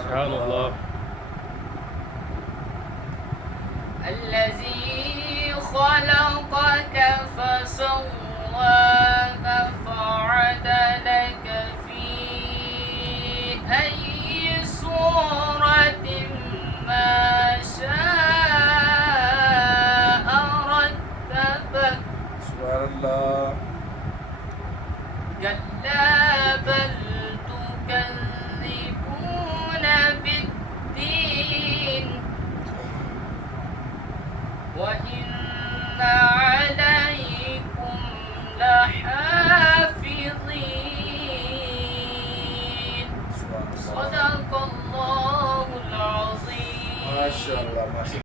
سبحان الله. الذي خلقك فسواك فعدلك في أي صورة ما شاء ركبك. سبحان الله. كلا بل تكذبون بالدين وإن عليكم لحافظين. سبحان الله. صدق الله العظيم. ما شاء الله ما شاء الله.